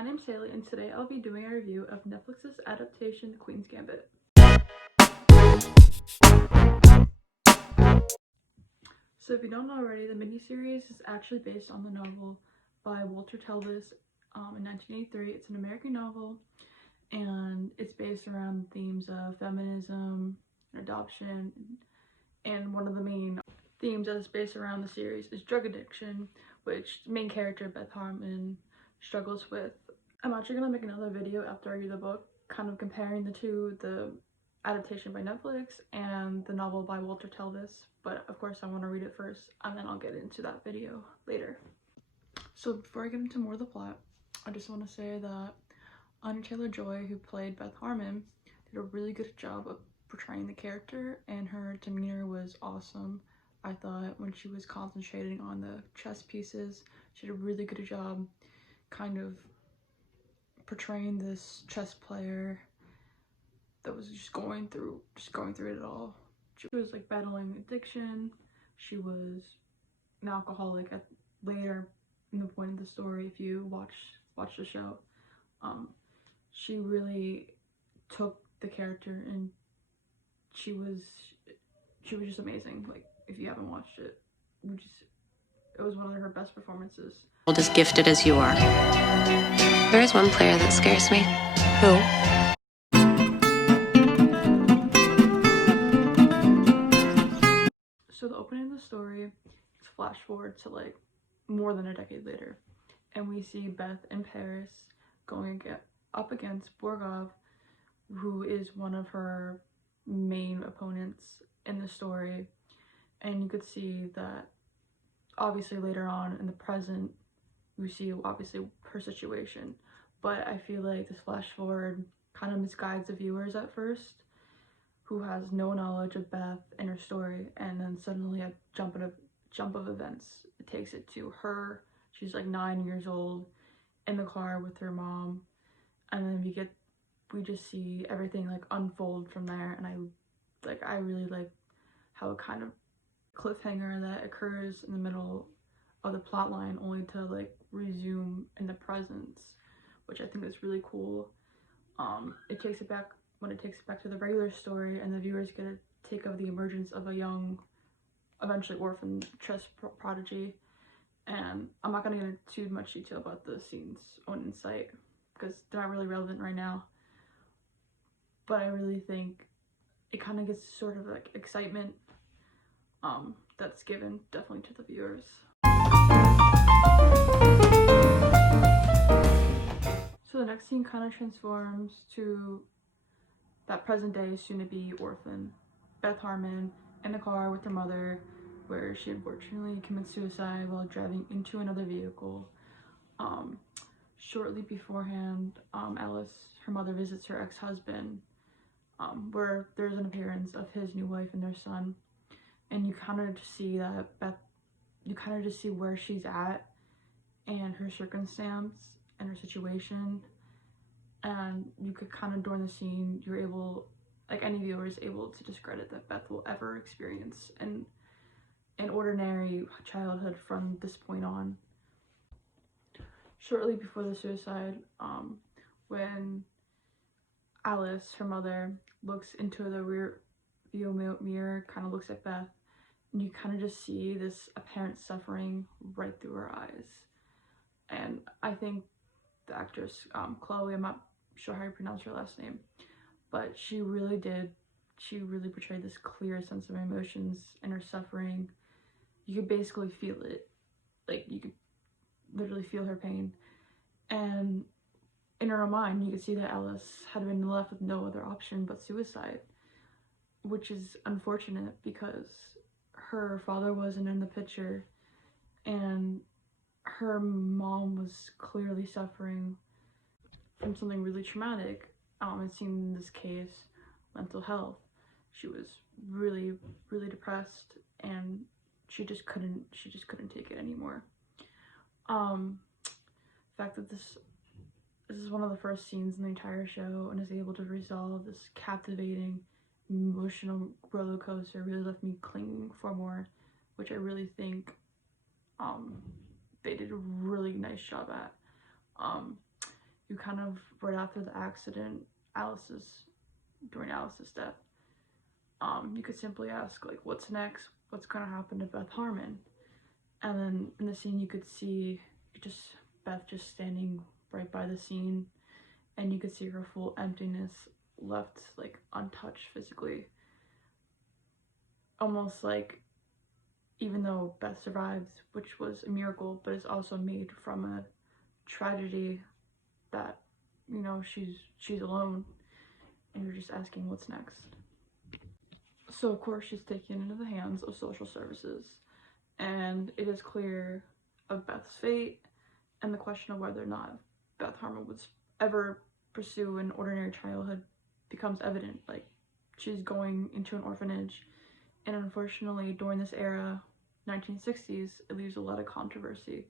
my name's Haley, and today I'll be doing a review of Netflix's adaptation Queen's Gambit. So if you don't know already, the miniseries is actually based on the novel by Walter Tevis in 1983. It's an American novel, and it's based around themes of feminism, adoption, and one of the main themes that is based around the series is drug addiction, which the main character, Beth Harmon, struggles with. I'm actually going to make another video after I read the book, kind of comparing the two, the adaptation by Netflix and the novel by Walter Tevis, but of course I want to read it first and then I'll get into that video later. So before I get into more of the plot, I just want to say that Anya Taylor-Joy, who played Beth Harmon, did a really good job of portraying the character, and her demeanor was awesome. I thought when she was concentrating on the chess pieces, she did a really good job kind of portraying this chess player that was just going through it all. She was like battling addiction. She was an alcoholic at later in the point of the story. If you watch the show, she really took the character, and she was just amazing. Like, if you haven't watched it, it was one of her best performances. As gifted as you are. There is one player that scares me. Who? So the opening of the story is flash forward to like more than a decade later, and we see Beth in Paris going up against Borgov, who is one of her main opponents in the story. And you could see that obviously later on in the present we see obviously her situation, but I feel like this flash forward kind of misguides the viewers at first, who has no knowledge of Beth and her story, and then suddenly a jump of events, it takes it to her. She's like 9 years old in the car with her mom, and then we just see everything like unfold from there. And I really like how it kind of cliffhanger that occurs in the middle of the plot line only to like resume in the presence, which I think is really cool. It takes it back to the regular story, and the viewers get a take of the emergence of a young, eventually orphan chess prodigy. And I'm not going to get into too much detail about the scenes on Insight because they're not really relevant right now, but I really think it kind of gets sort of like excitement that's given definitely to the viewers. So the next scene kind of transforms to that present day soon-to-be orphan Beth Harmon in the car with her mother, where she unfortunately commits suicide while driving into another vehicle. Shortly beforehand, Alice, her mother, visits her ex-husband, where there's an appearance of his new wife and their son, and you kind of just see that you kind of just see where she's at and her circumstance and her situation. And you could kind of, during the scene, you're able, like any viewer is able to discredit that Beth will ever experience an ordinary childhood from this point on. Shortly before the suicide, when Alice, her mother, looks into the rear view mirror, kind of looks at Beth, and you kind of just see this apparent suffering right through her eyes. And I think the actress, Chloe, I'm not sure how you pronounce her last name, but she really portrayed this clear sense of emotions and her suffering. You could basically feel it, like you could literally feel her pain. And in her mind, you could see that Alice had been left with no other option but suicide, which is unfortunate because her father wasn't in the picture, and her mom was clearly suffering from something really traumatic. It seemed in this case, mental health. She was really, really depressed, and she just couldn't take it anymore. The fact that this is one of the first scenes in the entire show and is able to resolve this captivating emotional roller coaster really left me clinging for more, which I really think they did a really nice job at. you kind of, right after the accident, during Alice's death, you could simply ask, like, what's next? What's gonna happen to Beth Harmon? And then in the scene, you could see just Beth just standing right by the scene, and you could see her full emptiness, left like untouched physically. Almost like, even though Beth survived, which was a miracle, but it's also made from a tragedy that, you know, she's alone, and you're just asking what's next. So of course she's taken into the hands of social services, and it is clear of Beth's fate, and the question of whether or not Beth Harmon would ever pursue an ordinary childhood becomes evident. Like, she's going into an orphanage, and unfortunately during this era, 1960s, it leaves a lot of controversy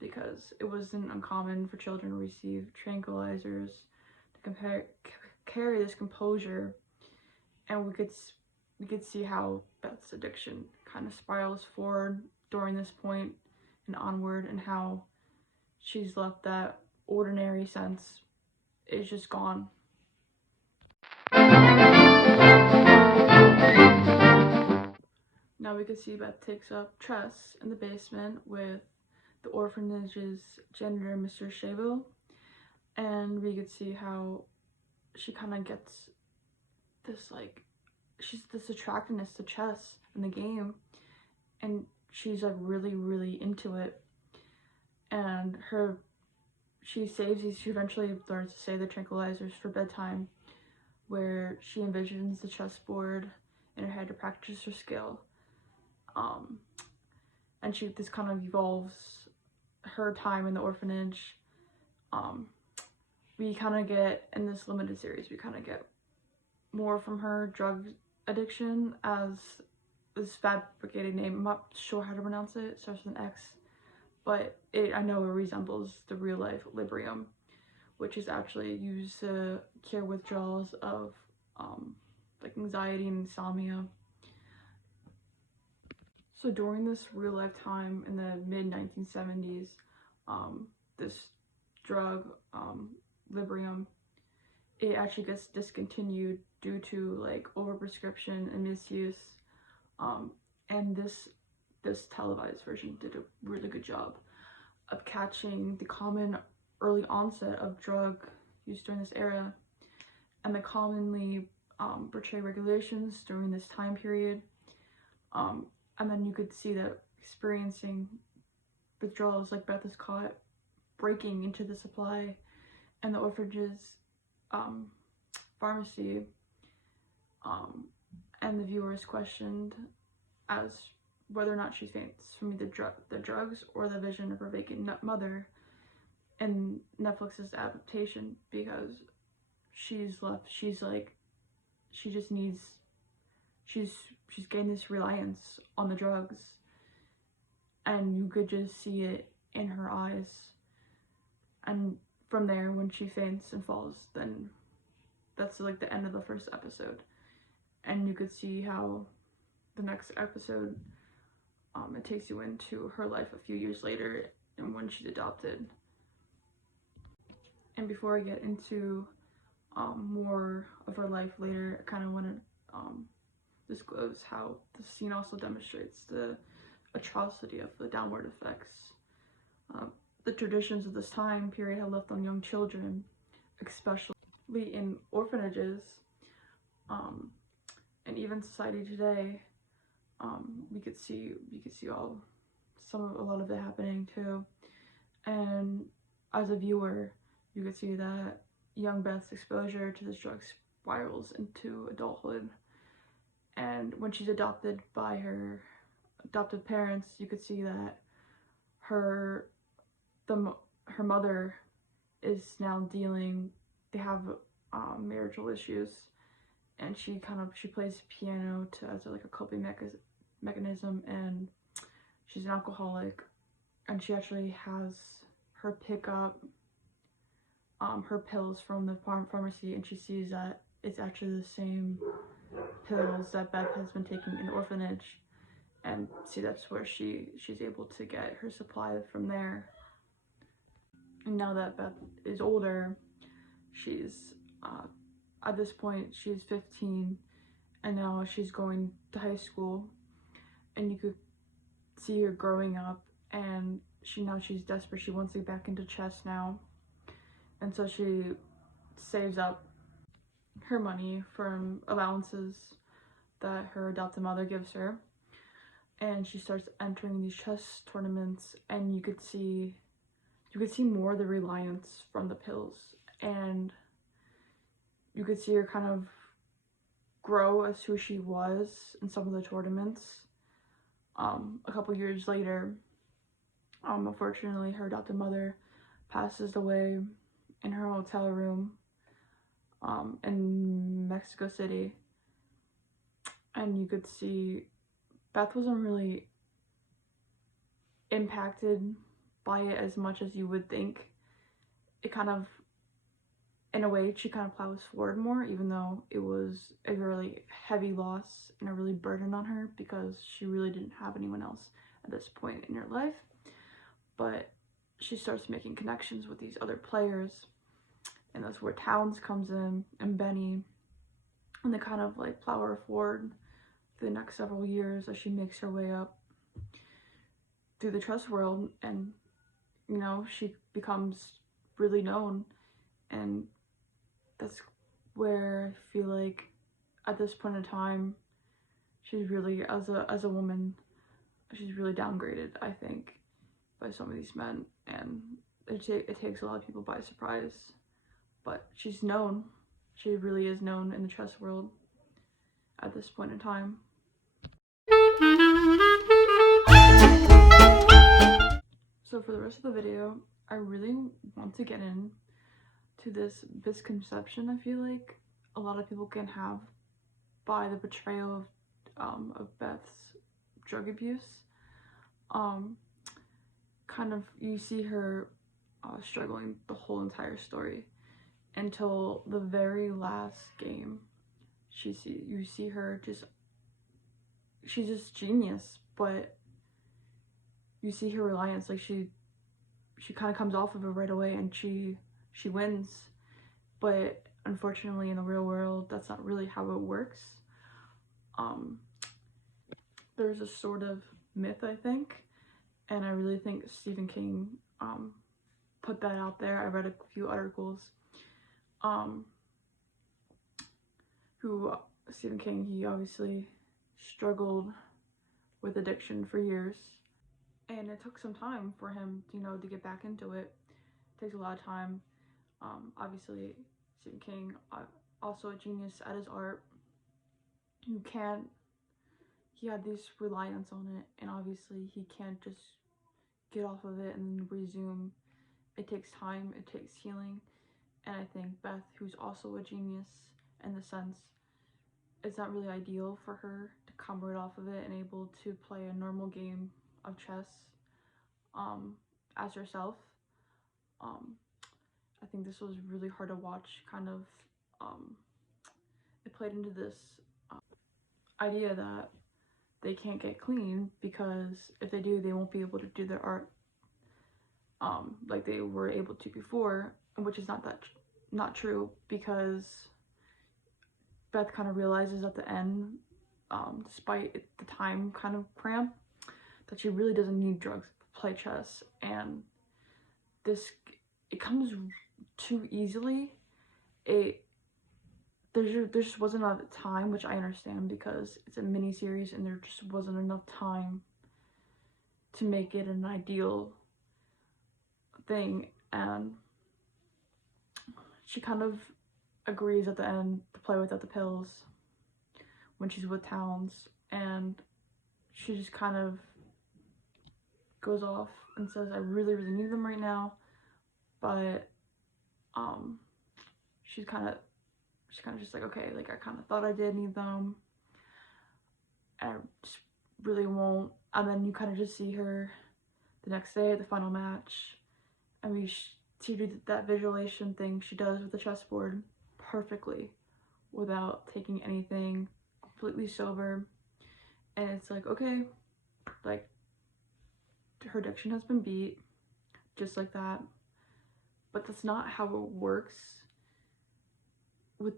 because it wasn't uncommon for children to receive tranquilizers to carry this composure, and we could see how Beth's addiction kind of spirals forward during this point and onward, and how she's left that ordinary sense is just gone. Now we could see Beth takes up Tress in the basement with the orphanage's janitor, Mr. Shabo, and we could see how she kind of gets this, like, she's this attractiveness to chess in the game, and she's like really into it, and she eventually learns to say the tranquilizers for bedtime, where she envisions the chessboard in her head to practice her skill, and this kind of evolves her time in the orphanage. We kind of get, in this limited series, we kind of get more from her drug addiction, as this fabricated name, I'm not sure how to pronounce it, starts with an X, but I know it resembles the real life Librium, which is actually used to cure withdrawals of like anxiety and insomnia. So during this real life time in the mid 1970s, this drug, Librium, it actually gets discontinued due to like overprescription and misuse, and this televised version did a really good job of catching the common early onset of drug use during this era, and the commonly portrayed regulations during this time period, and then you could see that experiencing withdrawals, like Beth is caught breaking into the supply and the orphanage's pharmacy, and the viewer is questioned as whether or not she faints from either the drugs or the vision of her vacant mother in Netflix's adaptation, because she's gained this reliance on the drugs, and you could just see it in her eyes. And from there, when she faints and falls, then that's like the end of the first episode, and you could see how the next episode, it takes you into her life a few years later and when she's adopted. And before I get into more of her life later, I kind of want to disclose how the scene also demonstrates the atrocity of the downward effects the traditions of this time period have left on young children, especially in orphanages, and even society today. We could see a lot of it happening too, and as a viewer, you could see that young Beth's exposure to this drug spirals into adulthood, and when she's adopted by her adoptive parents, you could see that her mother is now they have marital issues, and she plays piano as like a coping mechanism, and she's an alcoholic, and she actually has her pick up her pills from the pharmacy, and she sees that it's actually the same pills that Beth has been taking in the orphanage, and see that's where she's able to get her supply from there. And now that Beth is older, she's at this point she's 15, and now she's going to high school, and you could see her growing up, and she's desperate. She wants to get back into chess now, and so she saves up her money from allowances that her adoptive mother gives her, and she starts entering these chess tournaments, and you could see more of the reliance from the pills, and you could see her kind of grow as who she was in some of the tournaments. A couple years later, unfortunately, her adopted mother passes away in her hotel room in Mexico City, and you could see Beth wasn't really impacted by it as much as you would think. It kind of, in a way, she kind of plows forward more, even though it was a really heavy loss and a really burden on her, because she really didn't have anyone else at this point in her life. But she starts making connections with these other players, and that's where Towns comes in, and Benny, and they kind of like plow her forward for the next several years as she makes her way up through the chess world. And you know, she becomes really known, and that's where I feel like at this point in time she's really, as a woman, she's really downgraded, I think, by some of these men, and it takes a lot of people by surprise. But she's known, she really is known in the chess world at this point in time. So for the rest of the video, I really want to get into this misconception I feel like a lot of people can have by the portrayal of Beth's drug abuse. Kind of, you see her struggling the whole entire story until the very last game. You see her she's just genius, but you see her reliance, like she kind of comes off of it right away, and she wins. But unfortunately, in the real world, that's not really how it works. There's a sort of myth, I think, and I really think Stephen King put that out there. I read a few articles. Stephen King, he obviously struggled with addiction for years, and it took some time for him, to get back into it. It takes a lot of time. Obviously, Stephen King, also a genius at his art. He had this reliance on it, and obviously he can't just get off of it and resume. It takes time, it takes healing, and I think Beth, who's also a genius in the sense, it's not really ideal for her to come right off of it and able to play a normal game of chess as herself. I think this was really hard to watch. Kind of, it played into this idea that they can't get clean, because if they do, they won't be able to do their art like they were able to before, which is not true, because Beth kind of realizes at the end, despite the time kind of cramp, that she really doesn't need drugs to play chess, and it comes too easily. There just wasn't enough time, which I understand because it's a mini series and there just wasn't enough time to make it an ideal thing. And she kind of agrees at the end to play without the pills when she's with Towns, and she just kind of goes off and says, I really need them right now. But she's kind of just like, okay, like I kind of thought I did need them, and I just really won't. And then you kind of just see her the next day at the final match, and we see that visualization thing she does with the chessboard perfectly without taking anything, completely sober. And it's like, okay, like her addiction has been beat just like that. but that's not how it works with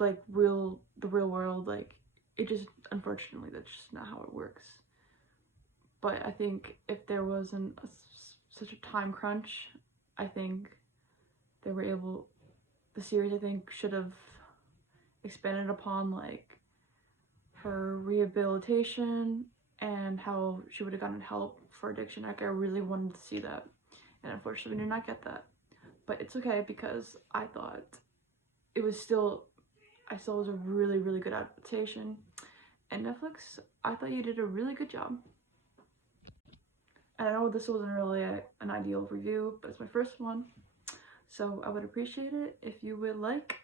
like the real world. Like, it just, unfortunately, that's just not how it works. But I think if there wasn't such a time crunch, I think the series, I think, should have expanded upon like her rehabilitation and how she would have gotten help for addiction. Like, I really wanted to see that, and unfortunately we did not get that. But it's okay, because I thought it was still, I saw it was a really, really good adaptation. And Netflix, I thought you did a really good job. And I know this wasn't really an ideal review, but it's my first one, so I would appreciate it if you would like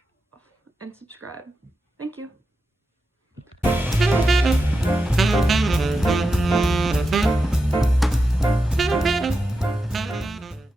and subscribe. Thank you.